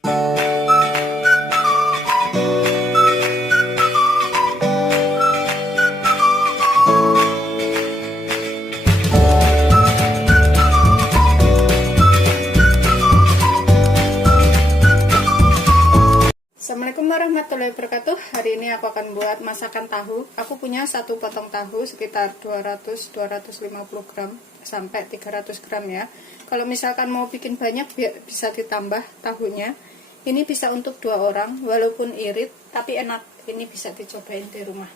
Assalamualaikum warahmatullahi wabarakatuh. Hari ini aku akan buat masakan tahu. Aku punya satu potong tahu sekitar 200-250 gram sampai 300 gram ya. Kalau misalkan mau bikin banyak bisa ditambah tahunya. Ini bisa untuk 2 orang walaupun irit tapi enak. Ini bisa dicobain di rumah.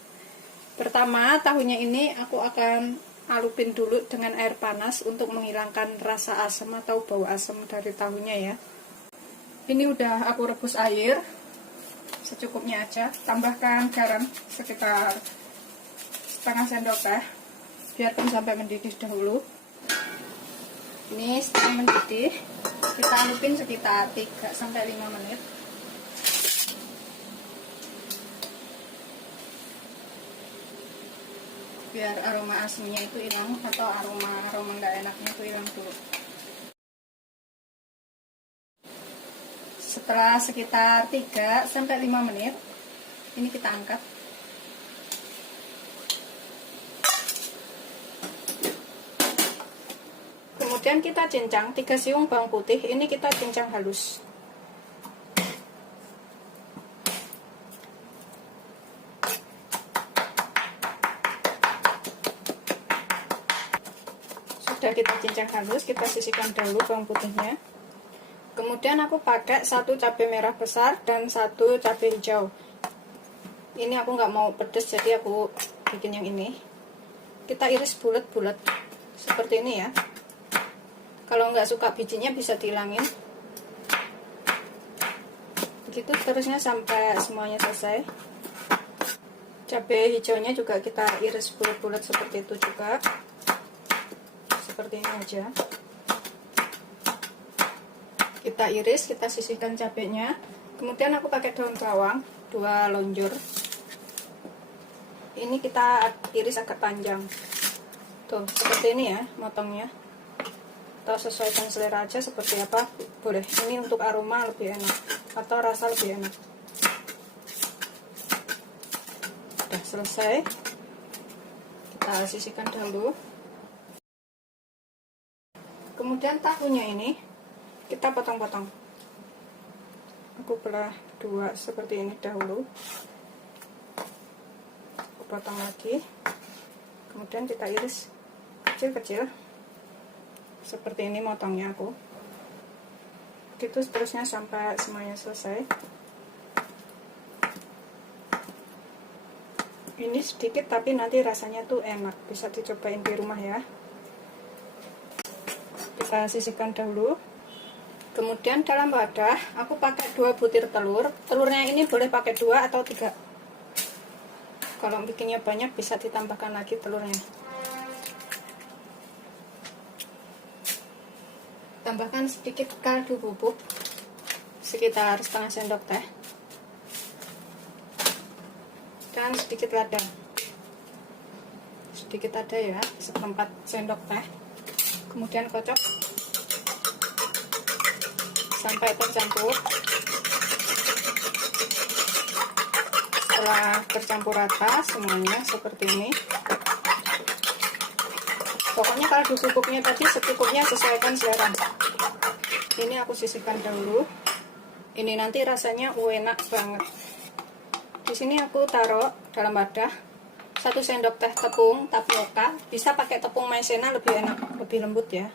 Pertama, tahunya ini aku akan alupin dulu dengan air panas untuk menghilangkan rasa asam atau bau asam dari tahunya ya. Ini udah aku rebus air secukupnya aja, tambahkan garam sekitar setengah sendok teh, biarkan sampai mendidih dahulu. Ini setelah mendidih kita alupin sekitar 3-5 menit. Biar aroma asamnya itu hilang atau aroma nggak enaknya itu hilang dulu. Setelah sekitar 3-5 menit, ini kita angkat. Kemudian kita cincang 3 siung bawang putih, ini kita cincang halus. Sudah kita cincang halus, kita sisihkan dahulu bawang putihnya. Kemudian aku pakai 1 cabai merah besar dan 1 cabai hijau. Ini aku nggak mau pedas, jadi aku bikin yang ini. Kita iris bulat-bulat seperti ini ya. Kalau nggak suka bijinya bisa dihilangin. Begitu terusnya sampai semuanya selesai. Cabai hijaunya juga kita iris bulat-bulat seperti itu juga. Seperti ini aja. Kita iris, kita sisihkan cabenya. Kemudian aku pakai daun bawang 2 lonjor. Ini kita iris agak panjang. Tuh, seperti ini ya motongnya. Atau sesuaikan selera aja seperti apa boleh. Ini untuk aroma lebih enak atau rasa lebih enak. Sudah selesai. Kita sisihkan dahulu. Kemudian tahunya ini kita potong-potong. Aku belah 2 seperti ini dahulu. Aku potong lagi. Kemudian kita iris kecil-kecil. Seperti ini motongnya aku. Begitu seterusnya sampai semuanya selesai. Ini sedikit tapi nanti rasanya tuh enak. Bisa dicobain di rumah ya. Kita sisihkan dahulu. Kemudian dalam wadah aku pakai 2 butir telur. Telurnya ini boleh pakai 2 atau 3. Kalau bikinnya banyak bisa ditambahkan lagi telurnya. Tambahkan sedikit kaldu bubuk sekitar setengah sendok teh. Dan sedikit lada. Sedikit ada ya, 1/4 sendok teh. Kemudian kocok sampai tercampur. Setelah tercampur rata semuanya seperti ini. Pokoknya kaldu bubuknya tadi secukupnya, sesuaikan selera. Ini aku sisihkan dahulu. Ini nanti rasanya enak banget. Di sini aku taruh dalam wadah 1 sendok teh tepung tapioka. Bisa pakai tepung maizena, lebih enak, lebih lembut ya.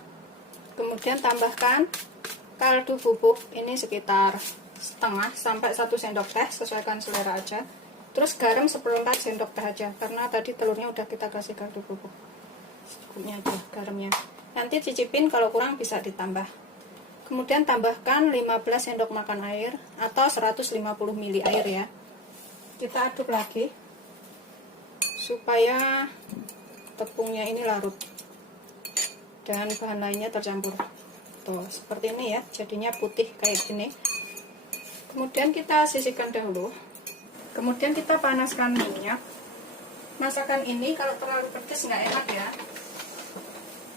Kemudian tambahkan kaldu bubuk ini sekitar setengah sampai 1 sendok teh, sesuaikan selera aja. Terus garam 1/4 sendok teh aja, karena tadi telurnya udah kita kasih kaldu bubuk. Secukupnya aja garamnya. Nanti cicipin, kalau kurang bisa ditambah. Kemudian tambahkan 15 sendok makan air atau 150 ml air ya. Kita aduk lagi supaya tepungnya ini larut dan bahan lainnya tercampur. Tuh, seperti ini ya, jadinya putih kayak gini. Kemudian kita sisihkan dahulu. Kemudian kita panaskan minyak. Masakan ini kalau terlalu pedas nggak enak ya.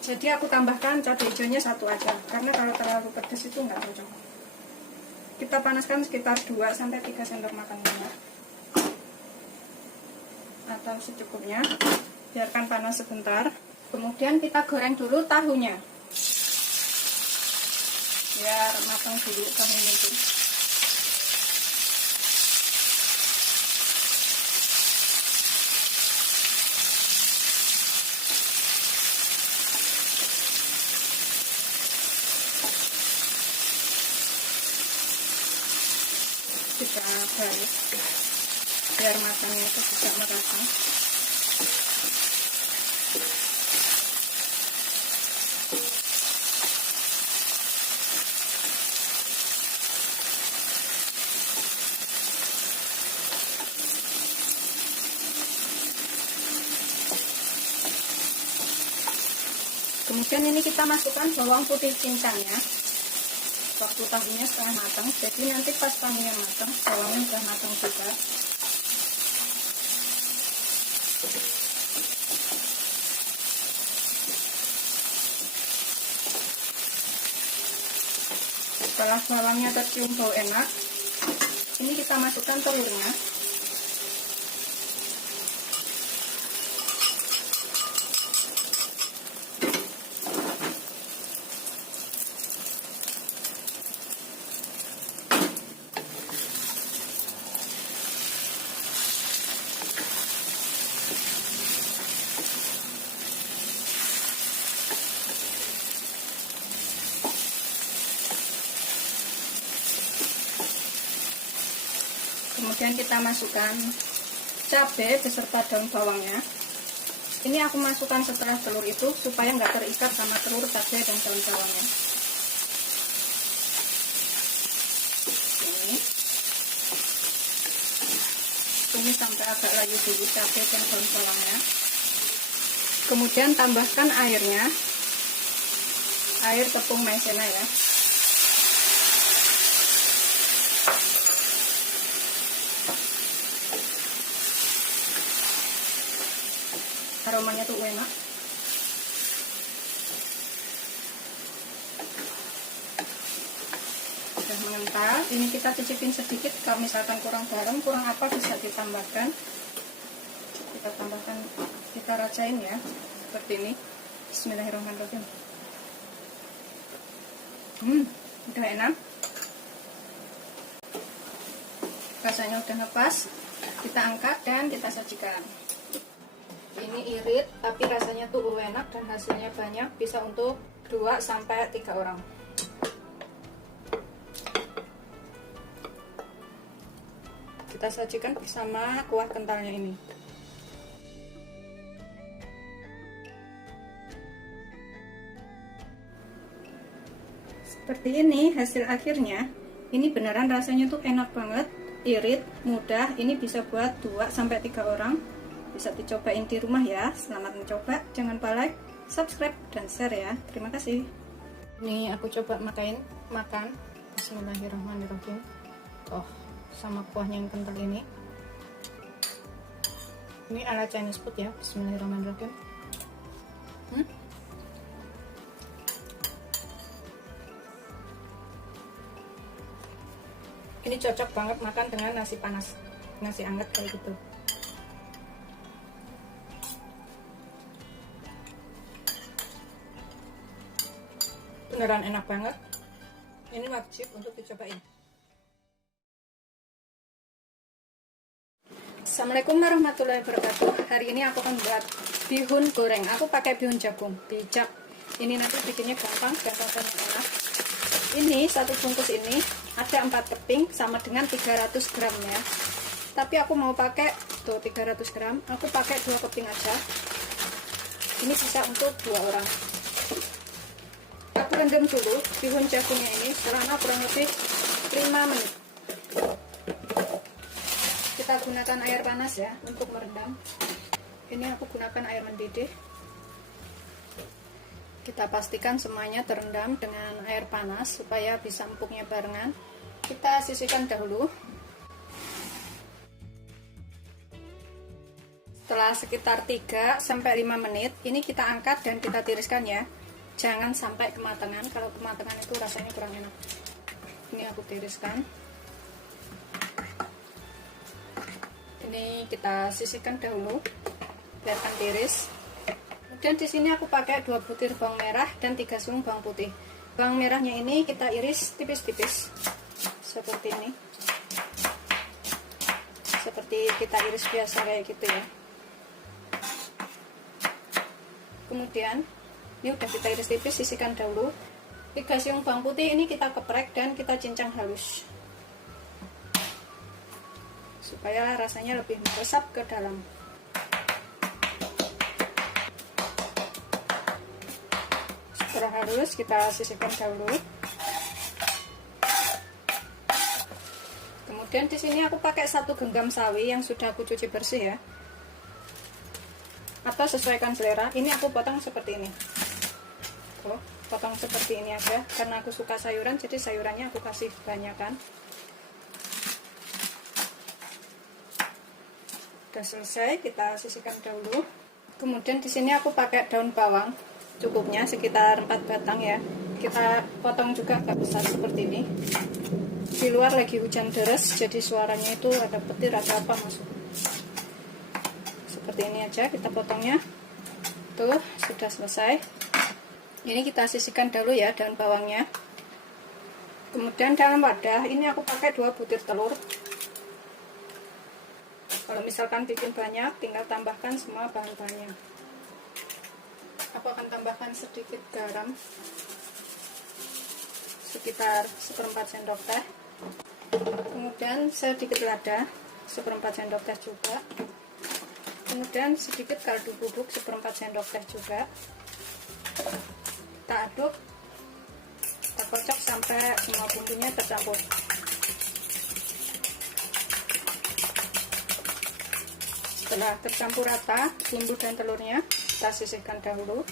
Jadi aku tambahkan cabai hijaunya 1 aja, karena kalau terlalu pedas itu nggak cocok. Kita panaskan sekitar 2-3 sendok makan minyak atau secukupnya, biarkan panas sebentar. Kemudian kita goreng dulu tahunya biar matang dulu tahunya itu. Kita balik biar matangnya itu bisa merata. Kemudian ini kita masukkan bawang putih cincangnya waktu tahunya setengah matang, jadi nanti pas tahunya matang bawangnya sudah matang juga. Setelah bawangnya tercium bau enak, ini kita masukkan telurnya. Kemudian kita masukkan cabai beserta daun bawangnya. Ini aku masukkan setelah telur itu supaya nggak terikat sama telur, cabai dan daun bawangnya. Ini sampai agak layu dulu cabai dan daun bawangnya. Kemudian tambahkan airnya, air tepung maizena ya. Aromanya tuh enak. Sudah mengental, ini kita cicipin sedikit. Kalau misalkan kurang garam, kurang apa bisa ditambahkan. Kita tambahkan, kita racain ya, seperti ini. Bismillahirrahmanirrahim. Udah enak. Rasanya udah ngepas. Kita angkat dan kita sajikan. Ini irit, tapi rasanya tuh enak dan hasilnya banyak, bisa untuk 2-3 orang. Kita sajikan bersama kuah kentalnya ini. Seperti ini hasil akhirnya. Ini beneran rasanya tuh enak banget, irit, mudah. Ini bisa buat 2-3 orang. Bisa dicobain di rumah ya. Selamat mencoba. Jangan lupa like, subscribe, dan share ya. Terima kasih. Nih aku coba makan. Bismillahirrahmanirrahim. Oh, sama kuahnya yang kental ini. Ini ala Chinese food ya. Bismillahirrahmanirrahim. Ini cocok banget makan dengan nasi panas, nasi hangat kayak gitu. Beneran enak banget. Ini wajib untuk dicobain. Assalamualaikum warahmatullahi wabarakatuh. Hari ini aku akan buat bihun goreng. Aku pakai bihun jagung, bijak. Ini nanti bikinnya gampang dan rasanya enak. Ini satu bungkus ini ada 4 keping sama dengan 300 gram ya. Tapi aku mau pakai tuh 300 gram. Aku pakai 2 keping aja. Ini bisa untuk 2 orang. Aku rendam dulu bihun jagungnya ini selama kurang lebih 5 menit. Kita gunakan air panas ya untuk merendam. Ini aku gunakan air mendidih. Kita pastikan semuanya terendam dengan air panas supaya bisa empuknya barengan. Kita sisihkan dahulu. Setelah sekitar 3-5 menit, ini kita angkat dan kita tiriskan ya. Jangan sampai kematangan, kalau kematangan itu rasanya kurang enak. Ini aku tiriskan. Ini kita sisihkan dahulu, biarkan tiris. Kemudian di sini aku pakai 2 butir bawang merah dan 3 siung bawang putih. Bawang merahnya ini kita iris tipis-tipis seperti ini, seperti kita iris biasa kayak gitu ya. Kemudian ini udah kita iris tipis, sisihkan dahulu. 3 siung bawang putih ini kita geprek dan kita cincang halus supaya rasanya lebih meresap ke dalam. Setelah halus kita sisihkan dahulu. Kemudian di sini aku pakai 1 genggam sawi yang sudah aku cuci bersih ya. Atau sesuaikan selera. Ini aku potong seperti ini. Potong seperti ini aja karena aku suka sayuran, jadi sayurannya aku kasih banyakan. Udah selesai, kita sisihkan dahulu. Kemudian di sini aku pakai daun bawang, cukupnya sekitar 4 batang ya. Kita potong juga agak besar seperti ini. Di luar lagi hujan deras, jadi suaranya itu ada petir, ada apa masuk. Seperti ini aja kita potongnya. Tuh, sudah selesai. Ini kita sisihkan dahulu ya daun bawangnya. Kemudian dalam wadah ini aku pakai 2 butir telur. Kalau misalkan bikin banyak, tinggal tambahkan semua bahan-bahannya. Aku akan tambahkan sedikit garam, sekitar 1/4 sendok teh. Kemudian sedikit lada, 1/4 sendok teh juga. Kemudian sedikit kaldu bubuk, 1/4 sendok teh juga. Kita aduk, kita kocok sampai semua bumbunya tercampur. Setelah tercampur rata bumbu dan telurnya, kita sisihkan dahulu.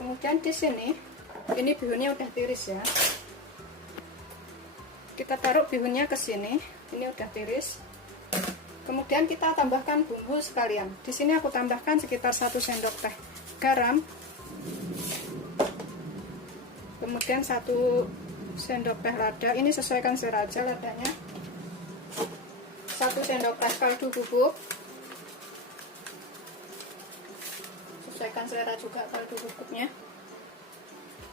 Kemudian di sini, ini bihunnya udah tiris ya. Kita taruh bihunnya ke sini, ini udah tiris. Kemudian kita tambahkan bumbu sekalian. Di sini aku tambahkan sekitar 1 sendok teh garam. Kemudian 1 sendok teh lada, ini sesuaikan selera aja ladanya. 1 sendok teh kaldu bubuk, sesuaikan selera juga kaldu bubuknya.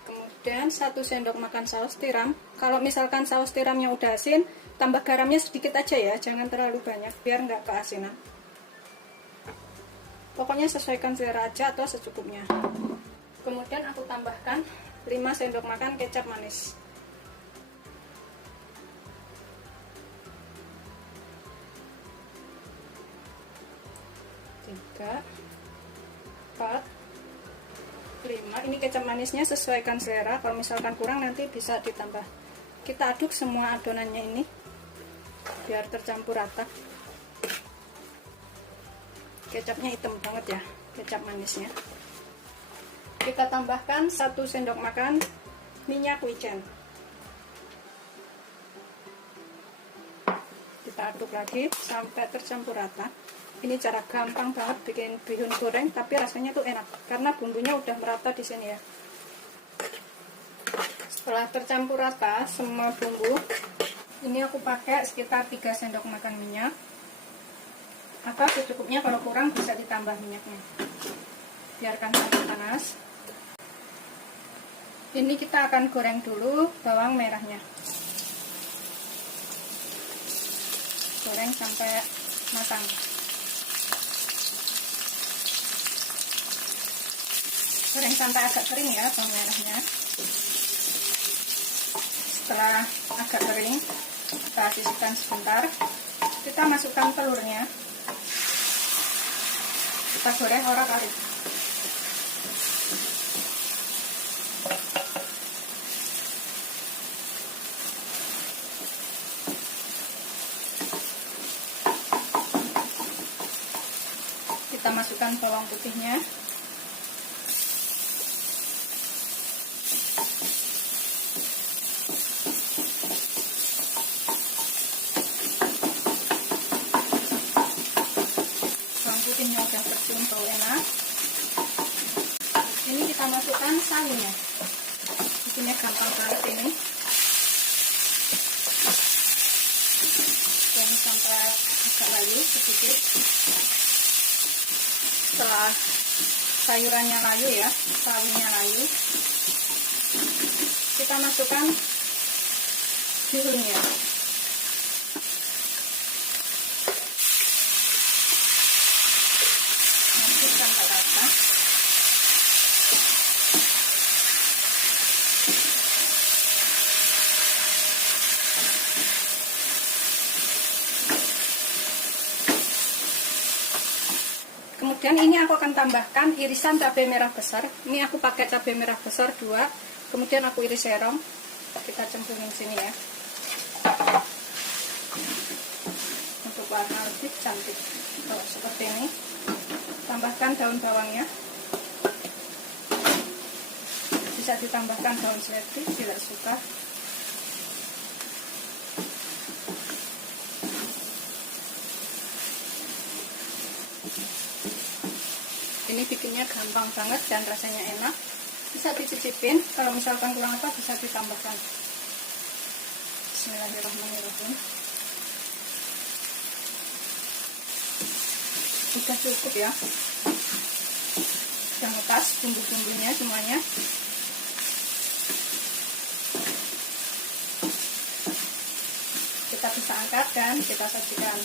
Kemudian 1 sendok makan saus tiram. Kalau misalkan saus tiramnya udah asin, tambah garamnya sedikit aja ya, jangan terlalu banyak biar nggak keasinan. Pokoknya sesuaikan selera aja atau secukupnya. Kemudian aku tambahkan 5 sendok makan kecap manis. Tiga, 4, 5. Ini kecap manisnya sesuaikan selera. Kalau misalkan kurang nanti bisa ditambah. Kita aduk semua adonannya ini biar tercampur rata. Kecapnya hitam banget ya, kecap manisnya. Kita tambahkan 1 sendok makan minyak wijen. Kita aduk lagi sampai tercampur rata. Ini cara gampang banget bikin bihun goreng, tapi rasanya tuh enak karena bumbunya udah merata di sini ya. Setelah tercampur rata semua bumbu, ini aku pakai sekitar 3 sendok makan minyak. Atau secukupnya, kalau kurang bisa ditambah minyaknya. Biarkan sampai panas. Ini kita akan goreng dulu bawang merahnya. Goreng sampai matang. Goreng sampai agak kering ya bawang merahnya. Setelah agak kering, kita sisihkan sebentar. Kita masukkan telurnya. Kita goreng orak-arik. Kita masukkan bawang putihnya. Bawang putihnya udah tercium bau enak. Ini kita masukkan sawinya. Bikinnya gampang banget ini. layu sedikit. Setelah sayurannya layu ya, sawinya layu, kita masukkan bihunnya. Masuk sampai rata. Kemudian ini aku akan tambahkan irisan cabai merah besar. Ini aku pakai cabai merah besar 2. Kemudian aku iris serong. Kita cemplungin sini ya. Untuk warna lebih cantik. Oh, seperti ini. Tambahkan daun bawangnya. Bisa ditambahkan daun seledri bila suka. Ini bikinnya gampang banget dan rasanya enak. Bisa dicicipin. Kalau misalkan kurang apa bisa ditambahkan. Bismillahirrahmanirrahim. Udah cukup ya. Sudah ngepas bumbu-bumbunya semuanya. Kita bisa angkat dan kita sajikan.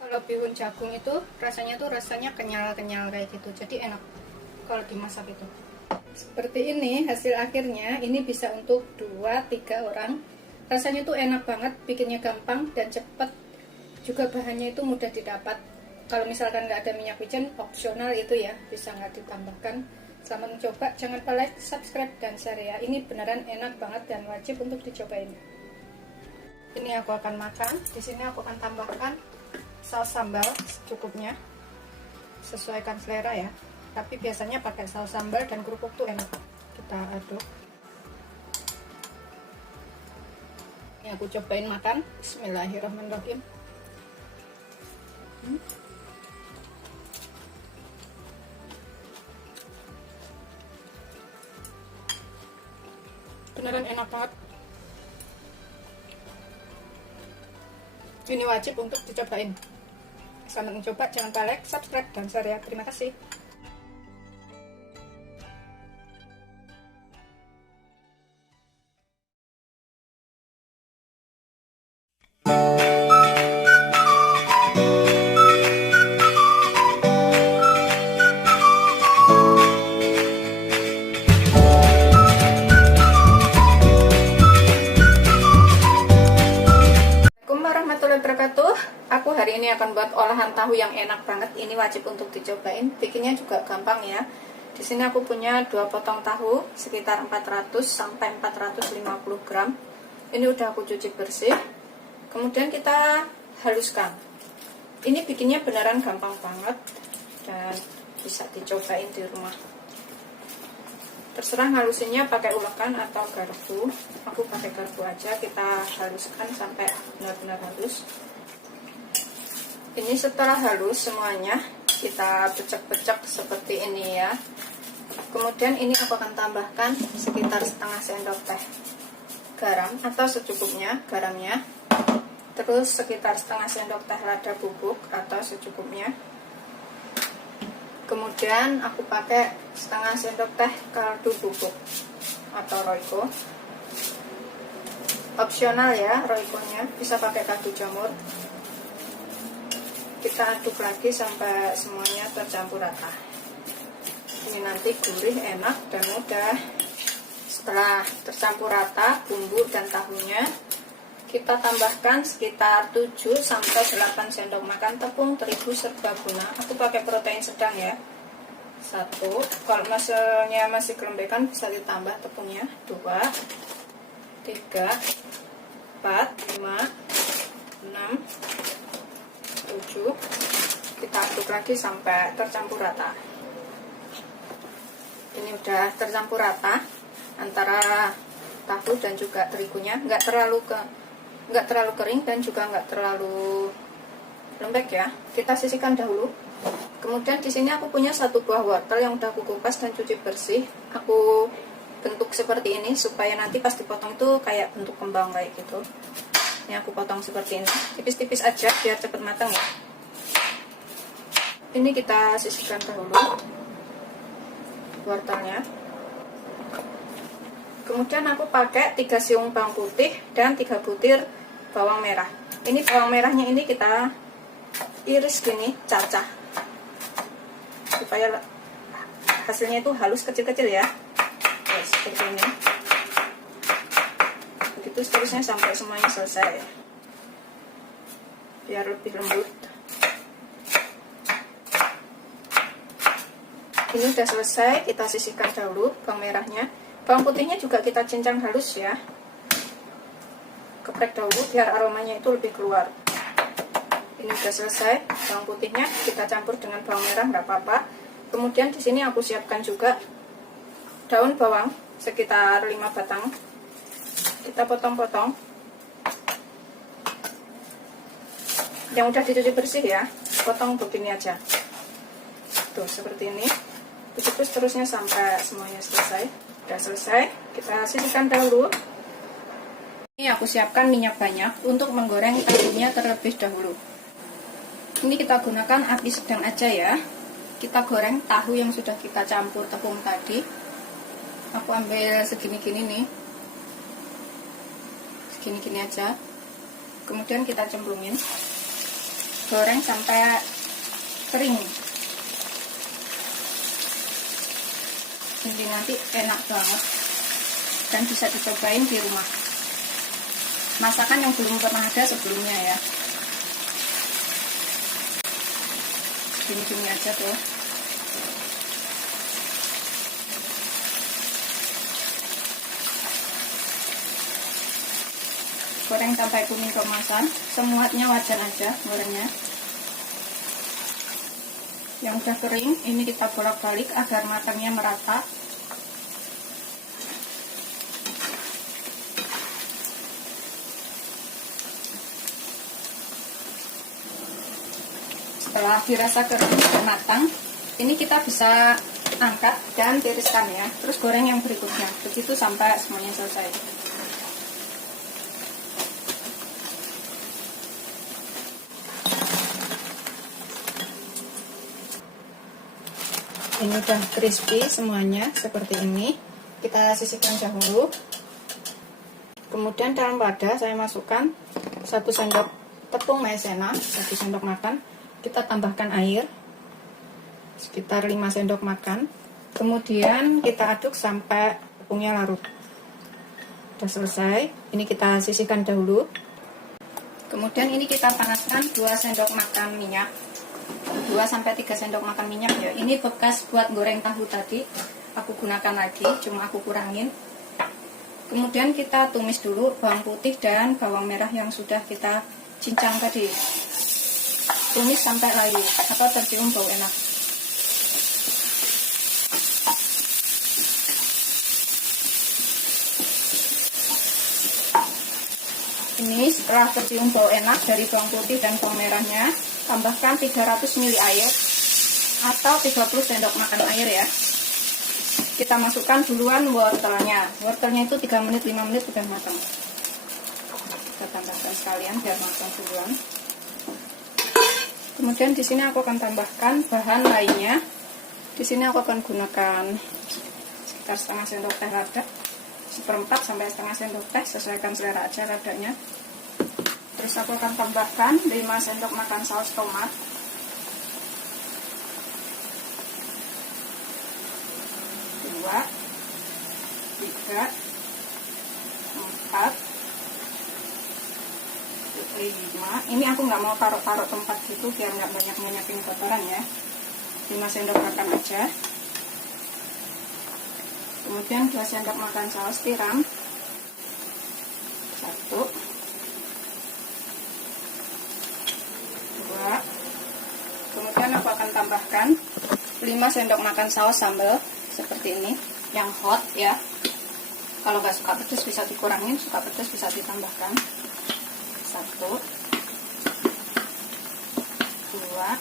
Kalau bihun jagung itu rasanya kenyal-kenyal kayak gitu, jadi enak kalau dimasak itu. Seperti ini hasil akhirnya. Ini bisa untuk 2-3 orang. Rasanya tuh enak banget, bikinnya gampang dan cepat. Juga bahannya itu mudah didapat. Kalau misalkan nggak ada minyak wijen, opsional itu ya, bisa nggak ditambahkan. Selamat mencoba, jangan lupa like, subscribe, dan share ya. Ini beneran enak banget dan wajib untuk dicobain. Ini aku akan makan. Di sini aku akan tambahkan saus sambal secukupnya, sesuaikan selera ya, tapi biasanya pakai saus sambal dan kerupuk tuh enak. Kita aduk. Ini aku cobain makan. Bismillahirrahmanirrahim. Beneran enak banget. Ini wajib untuk dicobain. Selamat mencoba, jangan lupa like, subscribe, dan share ya. Terima kasih. Aku hari ini akan buat olahan tahu yang enak banget. Ini wajib untuk dicobain. Bikinnya juga gampang ya. Di sini aku punya 2 potong tahu sekitar 400 sampai 450 gram. Ini udah aku cuci bersih. Kemudian kita haluskan. Ini bikinnya beneran gampang banget dan bisa dicobain di rumah. Terserah halusinnya pakai ulekan atau garpu. Aku pakai garpu aja. Kita haluskan sampai benar-benar halus. Ini setelah halus semuanya, kita pecek-pecek seperti ini ya. Kemudian ini aku akan tambahkan sekitar setengah sendok teh garam atau secukupnya garamnya. Terus sekitar setengah sendok teh lada bubuk atau secukupnya. Kemudian aku pakai setengah sendok teh kaldu bubuk atau roiko. Opsional ya roikonya, bisa pakai kaldu jamur. Kita aduk lagi sampai semuanya tercampur rata. Ini nanti gurih, enak, dan mudah. Setelah tercampur rata bumbu dan tahunya, kita tambahkan sekitar 7-8 sendok makan tepung terigu serbaguna. Aku pakai protein sedang ya. 1. Kalau misalnya masih kelembekan bisa ditambah tepungnya. 2, 3, 4, 5, 6, 7. Kita aduk lagi sampai tercampur rata. Ini udah tercampur rata antara tahu dan juga terigunya, nggak terlalu kering dan juga nggak terlalu lembek ya. Kita sisihkan dahulu. Kemudian di sini aku punya 1 buah wortel yang udah aku kupas dan cuci bersih. Aku bentuk seperti ini supaya nanti pas dipotong itu kayak bentuk kembang kayak gitu. Ini aku potong seperti ini, tipis-tipis aja biar cepet matang ya. Ini kita sisihkan dahulu wortelnya. Kemudian aku pakai 3 siung bawang putih dan 3 butir bawang merah. Ini bawang merahnya ini kita iris gini, cacah, supaya hasilnya itu halus kecil-kecil ya. Nah, seperti ini. Begitu seterusnya sampai semuanya selesai, biar lebih lembut. Ini udah selesai, kita sisihkan dahulu bawang merahnya. Bawang putihnya juga kita cincang halus ya. Geprek dahulu biar aromanya itu lebih keluar. Ini udah selesai, bawang putihnya kita campur dengan bawang merah, nggak apa-apa. Kemudian di sini aku siapkan juga daun bawang sekitar 5 batang. Kita potong-potong. Yang udah dicuci bersih ya, potong begini aja. Tuh seperti ini. Begitu seterusnya sampai semuanya selesai. Udah selesai, kita sisihkan dahulu. Ini aku siapkan minyak banyak untuk menggoreng tahunya terlebih dahulu. Ini kita gunakan api sedang aja ya. Kita goreng tahu yang sudah kita campur tepung tadi. Aku ambil segini-gini nih, segini-gini aja. Kemudian kita cemplungin, goreng sampai kering. Ini nanti enak banget dan bisa dicobain di rumah. Masakan yang belum pernah ada sebelumnya ya. Gini-gini aja tuh. Goreng sampai kuning keemasan, semuanya wajar aja gorengnya. Yang udah kering, ini kita bolak-balik agar matangnya merata. Setelah dirasa kering dan matang, ini kita bisa angkat dan tiriskan ya. Terus goreng yang berikutnya, begitu sampai semuanya selesai. Ini udah crispy semuanya seperti ini. Kita sisihkan dahulu. Kemudian dalam wadah saya masukkan 1 sendok tepung maizena, 1 sendok makan. Kita tambahkan air sekitar 5 sendok makan. Kemudian kita aduk sampai tepungnya larut. Sudah selesai. Ini kita sisihkan dahulu. Kemudian ini kita panaskan 2 sendok makan minyak. 2-3 sendok makan minyak ya. Ini bekas buat goreng tahu tadi, aku gunakan lagi, cuma aku kurangin. Kemudian kita tumis dulu bawang putih dan bawang merah yang sudah kita cincang tadi. Tumis sampai layu atau tercium bau enak. Ini setelah tercium bau enak dari bawang putih dan bawang merahnya, tambahkan 300 ml air atau 30 sendok makan air ya. Kita masukkan duluan wortelnya. Wortelnya itu 3 menit 5 menit sudah matang. Kita tambahkan sekalian biar matang duluan. Kemudian di sini aku akan tambahkan bahan lainnya. Di sini aku akan gunakan sekitar setengah sendok teh lada, 1/4 sampai setengah sendok teh, sesuaikan selera aja ladanya. Terus aku akan tambahkan 5 sendok makan saus tomat. 2, 3, 4, 5. Ini aku nggak mau taruh-taruh tempat gitu biar nggak banyak-banyakin kotoran ya. 5 sendok makan aja. Kemudian 2 sendok makan saus tiram. 1, 2. Kemudian aku akan tambahkan 5 sendok makan saus sambal seperti ini, yang hot ya. Kalau nggak suka pedas bisa dikurangin, suka pedas bisa ditambahkan. 1, 2,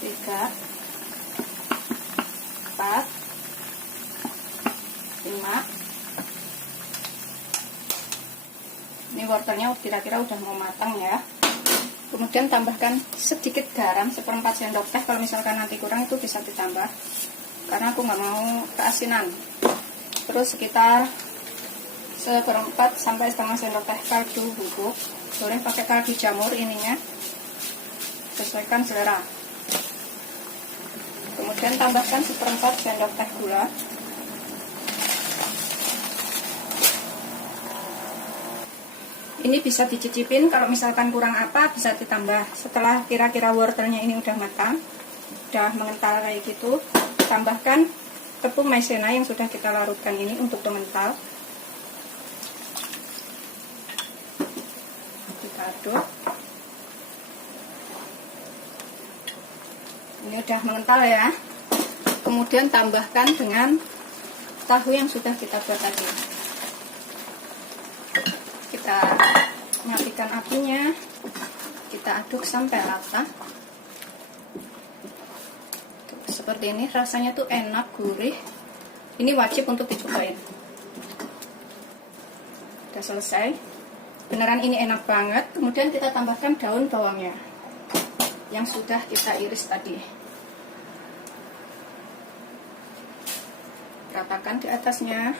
3, 4, wortelnya kira-kira udah mau matang ya. Kemudian tambahkan sedikit garam, 1/4 sendok teh. Kalau misalkan nanti kurang itu bisa ditambah, karena aku nggak mau keasinan. Terus sekitar 1/4 sampai setengah sendok teh kaldu bubuk. Boleh pakai kaldu jamur ininya, sesuaikan selera. Kemudian tambahkan 1/4 sendok teh gula. Ini bisa dicicipin, kalau misalkan kurang apa bisa ditambah. Setelah kira-kira wortelnya ini udah matang, udah mengental kayak gitu, tambahkan tepung maizena yang sudah kita larutkan ini untuk mengental. Kita aduk. Ini udah mengental ya. Kemudian tambahkan dengan tahu yang sudah kita buat tadi. Kita matikan apinya, kita aduk sampai rata. Tuh, seperti ini, rasanya tuh enak, gurih. Ini wajib untuk dicobain. Udah selesai, beneran ini enak banget. Kemudian kita tambahkan daun bawangnya yang sudah kita iris tadi. Ratakan di atasnya.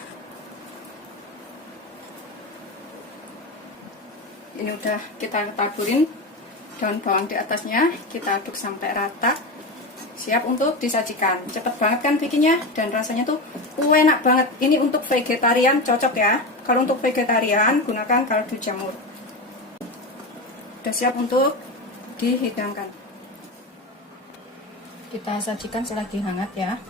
Ini udah kita taburin daun bawang di atasnya, kita aduk sampai rata. Siap untuk disajikan. Cepet banget kan bikinnya, dan rasanya tuh enak banget. Ini untuk vegetarian cocok ya. Kalau untuk vegetarian gunakan kaldu jamur. Udah siap untuk dihidangkan. Kita sajikan selagi hangat ya.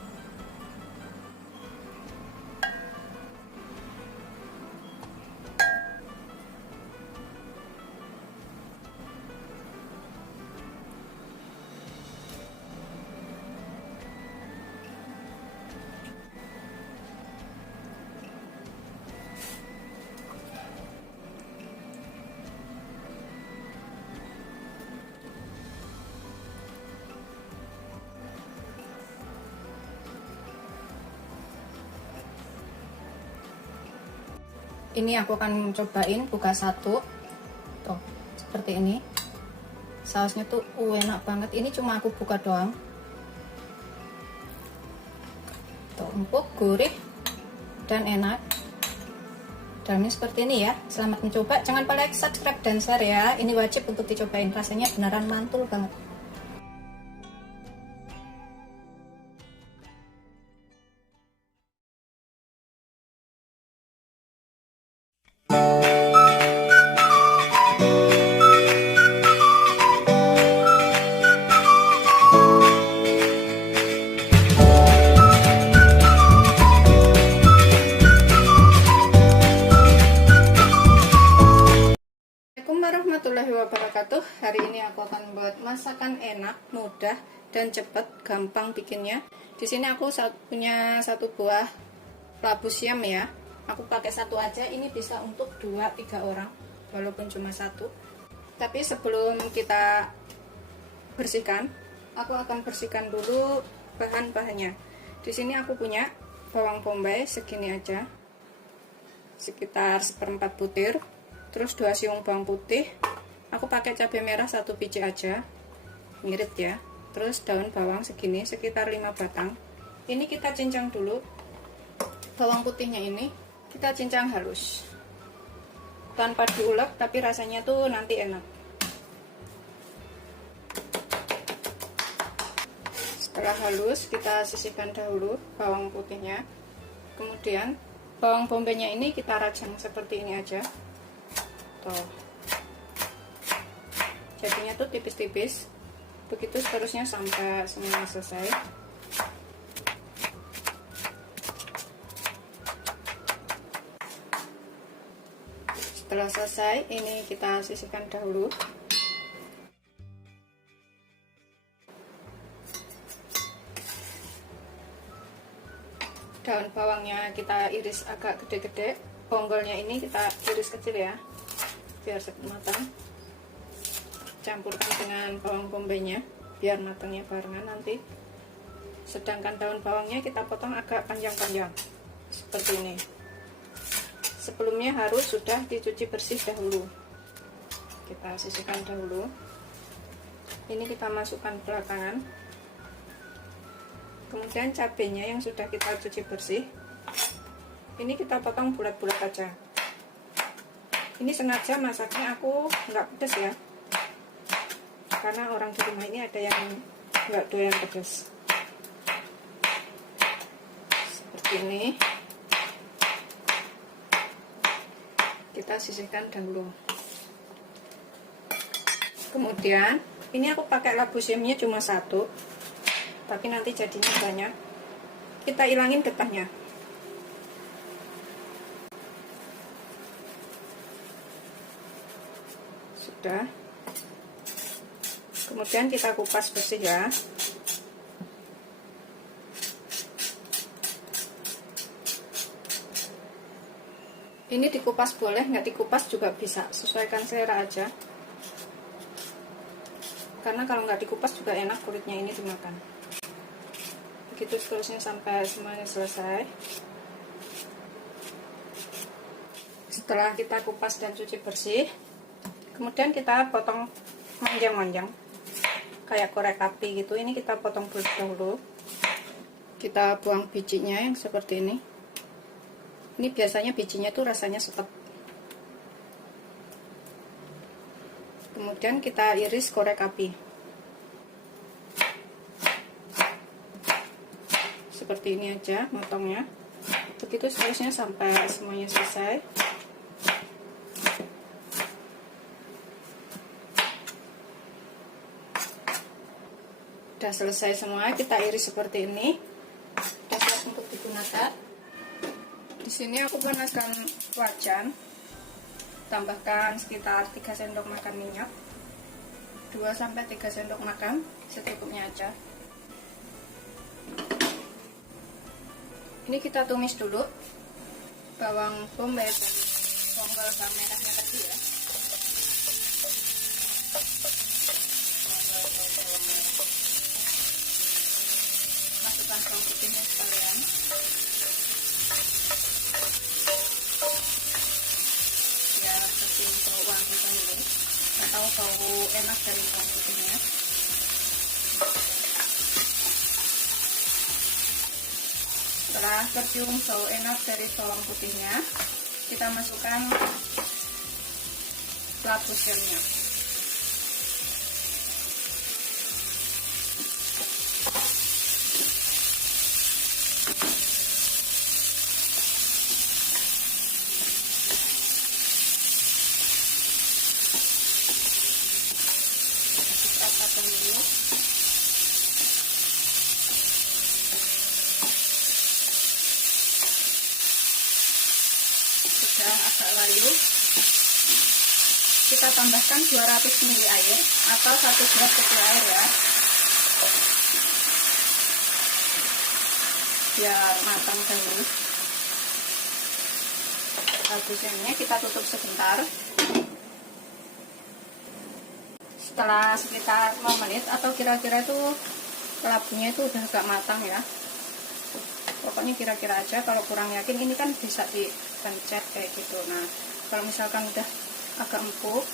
Ini aku akan cobain buka satu. Tuh, seperti ini. Sausnya tuh enak banget. Ini cuma aku buka doang. Tuh, empuk, gurih, dan enak. Dalamnya seperti ini ya. Selamat mencoba. Jangan lupa like, subscribe, dan share ya. Ini wajib untuk dicobain. Rasanya beneran mantul banget. Warahmatullahi wabarakatuh. Hari ini aku akan buat masakan enak, mudah, dan cepat, gampang bikinnya. Di sini aku punya satu buah labu siam ya. Aku pakai satu aja. Ini bisa untuk 2-3 orang, walaupun cuma satu. Tapi sebelum kita bersihkan, aku akan bersihkan dulu bahan-bahannya. Di sini aku punya bawang bombay segini aja, sekitar 1/4 butir. Terus 2 siung bawang putih. Aku pakai cabai merah 1 biji aja, ngirit ya. Terus daun bawang segini, sekitar 5 batang. Ini kita cincang dulu. Bawang putihnya ini kita cincang halus, tanpa diulek, tapi rasanya tuh nanti enak. Setelah halus, kita sisihkan dahulu bawang putihnya. Kemudian bawang bombaynya ini kita rajang seperti ini aja. Tuh. Jadinya tuh tipis-tipis. Begitu seterusnya sampai semua selesai. Setelah selesai, ini kita sisihkan dahulu. Daun bawangnya kita iris agak gede-gede. Bonggolnya ini kita iris kecil ya, biar cepat matang. Campurkan dengan bawang bombaynya biar matangnya barengan nanti. Sedangkan daun bawangnya kita potong agak panjang-panjang seperti ini. sebelumnya harus sudah dicuci bersih dahulu. Kita sisihkan dahulu. Ini kita masukkan belakangan. Kemudian cabenya yang sudah kita cuci bersih, ini kita potong bulat-bulat aja. Ini sengaja masaknya aku nggak pedas ya, karena orang di rumah ini ada yang nggak doyan pedas. Seperti ini. Kita sisihkan dahulu. Kemudian ini aku pakai labu siamnya cuma satu, tapi nanti jadinya banyak. Kita ilangin getahnya. Sudah. Kemudian kita kupas bersih ya. Ini dikupas boleh, nggak dikupas juga bisa, sesuaikan selera aja. Karena kalau nggak dikupas juga enak kulitnya ini dimakan. Begitu seterusnya sampai semuanya selesai. Setelah kita kupas dan cuci bersih, kemudian kita potong manjang-manjang, kayak korek api gitu. Ini kita potong dulu. Kita buang bijinya yang seperti ini. Ini biasanya bijinya tuh rasanya setep. Kemudian kita iris korek api. Seperti ini aja motongnya. Begitu seterusnya sampai semuanya selesai. Udah selesai semua, kita iris seperti ini. Udah siap untuk digunakan. Di sini aku panaskan wajan, tambahkan sekitar 3 sendok makan minyak, 2-3 sendok makan, secukupnya aja. Ini kita tumis dulu bawang bombay dan bawang merahnya tadi ya. Masukkan bawang putihnya sekalian. Biar tercium bau wangi dulu, atau bau enak dari bawang putihnya. Setelah tercium bau enak dari bawang putihnya, kita masukkan labu siamnya. Dulu. Sudah agak layu, kita tambahkan 200 ml air atau 1 gelas kecil air ya, biar matang dulu. Habisnya kita tutup sebentar. Setelah sekitar 5 menit atau kira-kira itu labunya itu udah agak matang ya. Pokoknya kira-kira aja, kalau kurang yakin ini kan bisa dipencet kayak gitu. Nah, kalau misalkan udah agak empuk,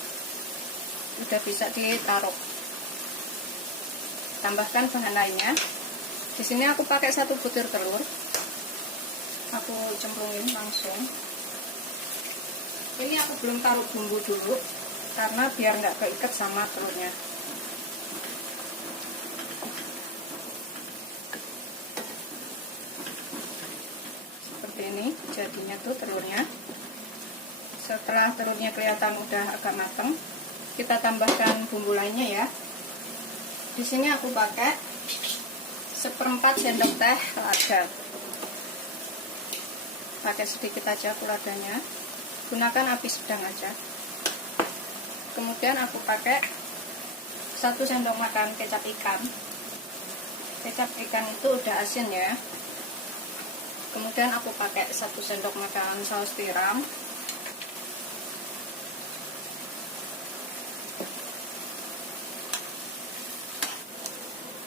udah bisa ditaruh. Tambahkan bahan lainnya. Di sini aku pakai 1 butir telur. Aku cemplungin langsung. Ini aku belum taruh bumbu dulu, karena biar nggak keikat sama telurnya. Seperti ini jadinya tuh telurnya. Setelah telurnya kelihatan udah agak matang, kita tambahkan bumbu lainnya ya. Di sini aku pakai 1/4 sendok teh lada. Pakai sedikit aja ladanya. Gunakan api sedang aja. Kemudian aku pakai 1 sendok makan kecap ikan. Kecap ikan itu udah asin ya. Kemudian aku pakai 1 sendok makan saus tiram.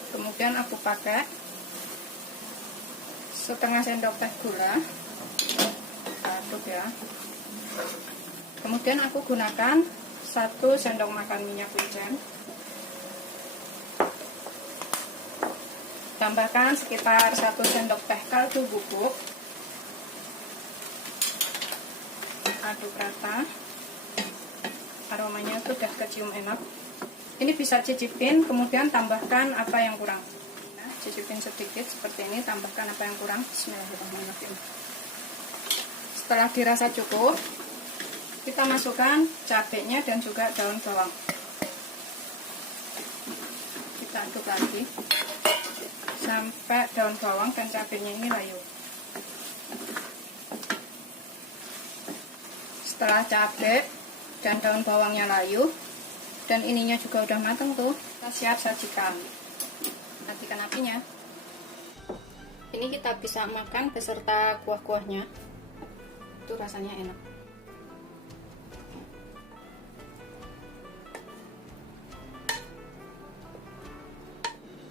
Kemudian aku pakai 1/2 sendok teh gula. Aduk ya. Kemudian aku gunakan 1 sendok makan minyak wijen. Tambahkan sekitar 1 sendok teh kaldu bubuk. Aduk rata. Aromanya sudah kecium enak. Ini bisa cicipin, kemudian tambahkan apa yang kurang. Nah, cicipin sedikit seperti ini, tambahkan apa yang kurang. Bismillahirrahmanirrahim. Setelah dirasa cukup, kita masukkan cabenya dan juga daun bawang. Kita aduk lagi sampai daun bawang dan cabenya ini layu. Setelah cabai dan daun bawangnya layu dan ininya juga udah matang tuh, kita siap sajikan. Matikan apinya. Ini kita bisa makan beserta kuah-kuahnya. Itu rasanya enak.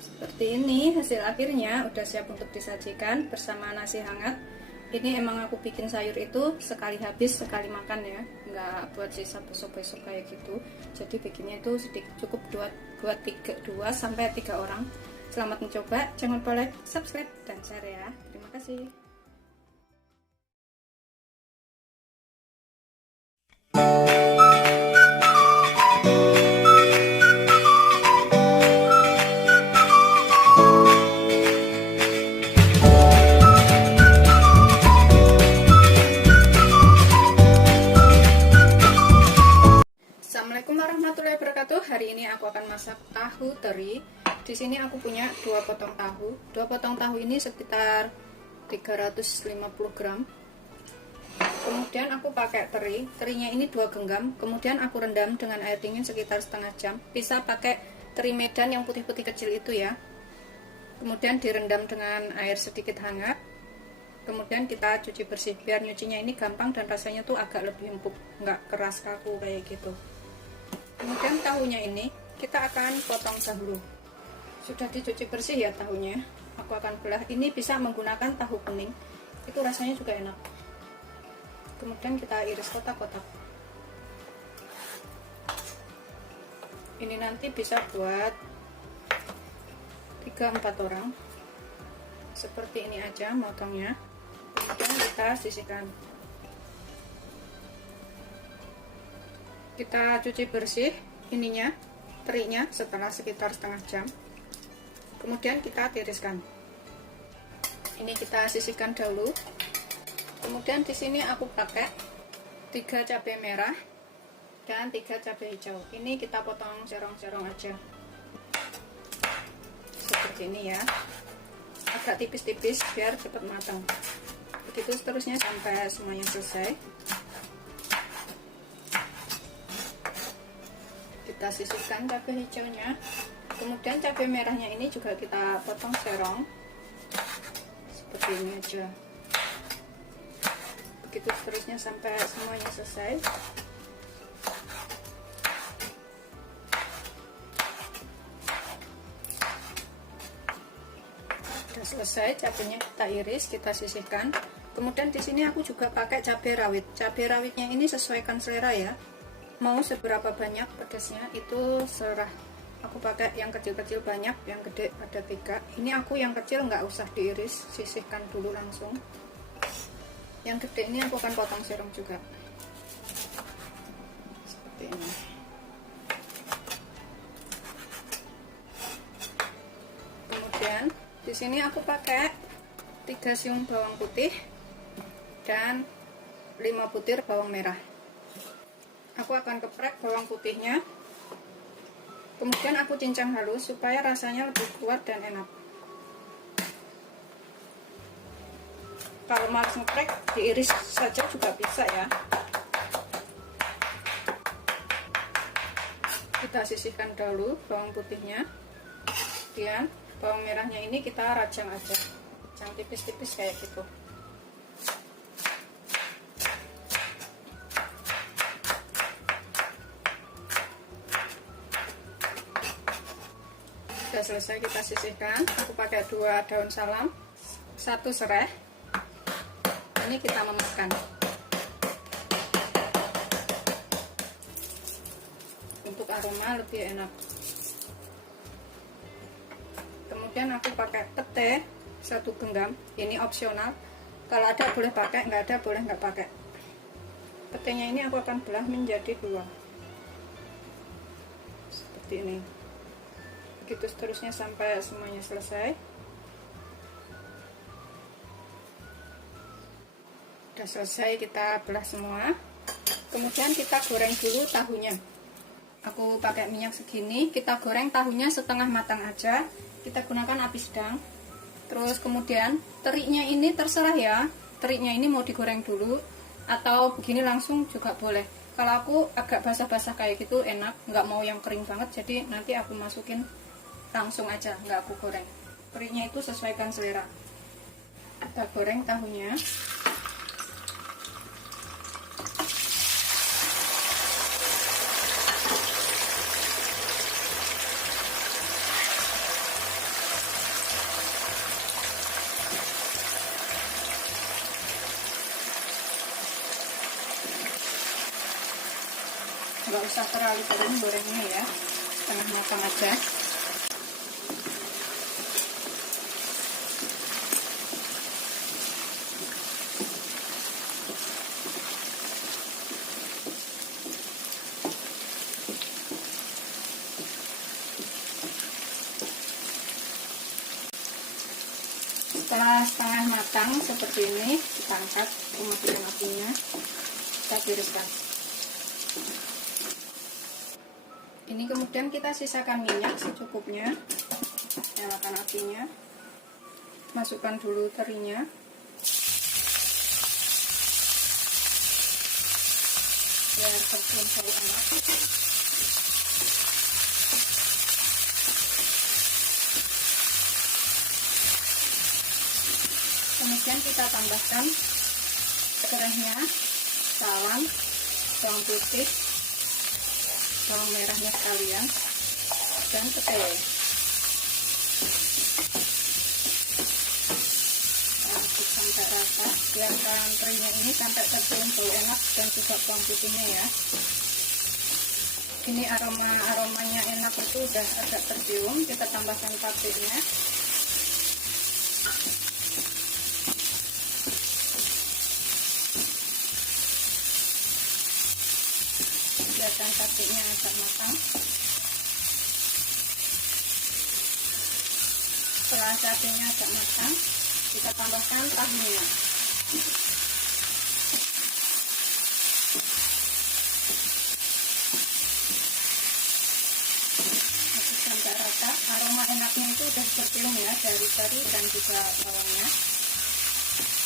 Seperti ini hasil akhirnya, udah siap untuk disajikan bersama nasi hangat. Ini emang aku bikin sayur itu sekali habis sekali makan ya, nggak buat sisa besok-besok kayak gitu. Jadi bikinnya itu sedikit, cukup 2 sampai 3 orang. Selamat mencoba, jangan lupa like, subscribe, dan share ya. Terima kasih. Assalamualaikum warahmatullahi wabarakatuh. Hari ini aku akan masak tahu teri. Di sini aku punya 2 potong tahu. 2 potong tahu ini sekitar 350 gram. Kemudian aku pakai teri. Terinya ini 2 genggam. Kemudian aku rendam dengan air dingin sekitar setengah jam. Bisa pakai teri Medan yang putih-putih kecil itu ya. Kemudian direndam dengan air sedikit hangat. Kemudian kita cuci bersih. Biar nyucinya ini gampang dan rasanya tuh agak lebih empuk, nggak keras kaku kayak gitu. Kemudian tahunya ini kita akan potong dahulu. Sudah dicuci bersih ya tahunya. Aku akan belah. Ini bisa menggunakan tahu kuning. Itu rasanya juga enak. Kemudian kita iris kotak-kotak. Ini nanti bisa buat 3-4 orang. Seperti ini aja motongnya. Kemudian kita sisihkan. Kita cuci bersih ininya, terinya setelah sekitar setengah jam. Kemudian kita tiriskan. Ini kita sisihkan dahulu. Kemudian di sini aku pakai 3 cabai merah dan 3 cabai hijau. Ini kita potong cerong-cerong aja. Seperti ini ya. Agak tipis-tipis biar cepat matang. Begitu seterusnya sampai semuanya selesai. Kita sisihkan cabai hijaunya, kemudian cabai merahnya ini juga kita potong serong seperti ini aja. Begitu seterusnya sampai semuanya selesai. Sudah selesai, cabainya kita iris, kita sisihkan. Kemudian di sini aku juga pakai cabai rawit. Cabai rawitnya ini sesuaikan selera ya. Mau seberapa banyak pedasnya itu serah. Aku pakai yang kecil-kecil banyak, yang gede ada 3. Ini aku yang kecil nggak usah diiris, sisihkan dulu langsung. Yang gede ini aku akan potong serong juga. Seperti ini. Kemudian di sini aku pakai 3 siung bawang putih dan 5 butir bawang merah. Aku akan geprek bawang putihnya, kemudian aku cincang halus supaya rasanya lebih kuat dan enak. Kalau malas ngeprek, diiris saja juga bisa ya. Kita sisihkan dahulu bawang putihnya, kemudian bawang merahnya ini kita rajang aja, rajang tipis-tipis kayak gitu. Sudah selesai kita sisihkan. Aku pakai 2 daun salam, 1 serai. Ini kita memaskan. untuk aroma lebih enak. Kemudian aku pakai pete 1 genggam, ini opsional, kalau ada boleh pakai, nggak ada boleh nggak pakai. Petenya ini aku akan belah menjadi 2 seperti ini, begitu seterusnya sampai semuanya selesai. Udah selesai kita belah semua. Kemudian kita goreng dulu tahunya. Aku pakai minyak segini, kita goreng tahunya setengah matang aja. Kita gunakan api sedang. Terus kemudian teriknya ini terserah ya, teriknya ini mau digoreng dulu atau begini langsung juga boleh. Kalau aku agak basah-basah kayak gitu enak, nggak mau yang kering banget, jadi nanti aku masukin langsung aja, nggak aku goreng. Teriknya itu sesuaikan selera. Kita goreng tahunya. Nggak usah terlalu kering gorengnya ya, setengah matang aja. Setelah setengah matang seperti ini, kita angkat, matikan apinya, kita tiriskan. Ini kemudian kita sisakan minyak secukupnya, nyalakan apinya, masukkan dulu terinya, biar tercium bau enak. Kemudian kita tambahkan serehnya, bawang, bawang putih, bawang merahnya sekalian, dan pete. Aduk sampai rata, biarkan terinya ini sampai tercium bau enak dan juga bawang putihnya ya. Ini aromanya enak itu udah agak tercium, kita tambahkan papenya. Biarkan capenya agak matang. Setelah capenya agak matang, kita tambahkan tahunya. Aduk sampai rata. Aroma enaknya itu udah tercium ya dari teri dan juga bawangnya.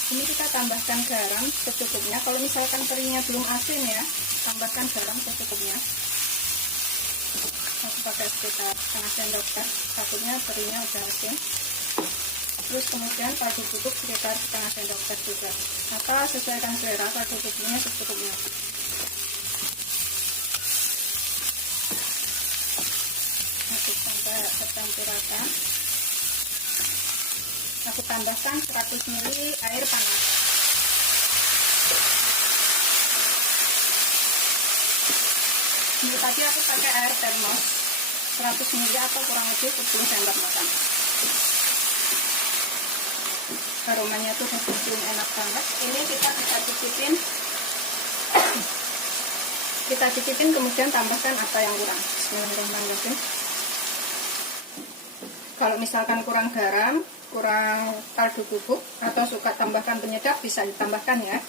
Ini kita tambahkan garam secukupnya. Kalau misalkan terinya belum asin ya, tambahkan garam secukupnya. Aku pakai sekitar setengah sendok teh, takutnya terinya udah asin. Terus kemudian kaldu bubuk sekitar setengah sendok teh juga. Maka sesuaikan selera, kaldu bubuknya secukupnya. Aduk sampai tercampur rata. Aku tambahkan 100 ml air panas. Ini tadi aku pakai air termos 100 ml atau kurang lebih 10 sendok makan. Aromanya tuh tercium enak banget. Ini kita cicipin kemudian tambahkan apa yang kurang. Bismillahirrahmanirrahim. Kalau misalkan kurang garam, kurang kaldu bubuk, atau suka tambahkan penyedap, bisa ditambahkan ya.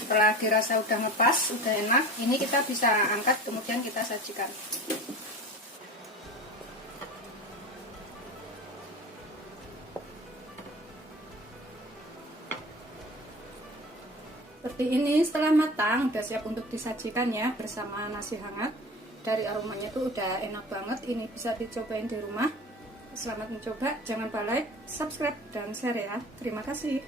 Setelah dirasa udah ngepas, udah enak, ini kita bisa angkat kemudian kita sajikan. Seperti ini setelah matang, udah siap untuk disajikan ya bersama nasi hangat. Dari aromanya tuh udah enak banget, ini bisa dicobain di rumah. Selamat mencoba, jangan lupa like, subscribe, dan share ya. Terima kasih.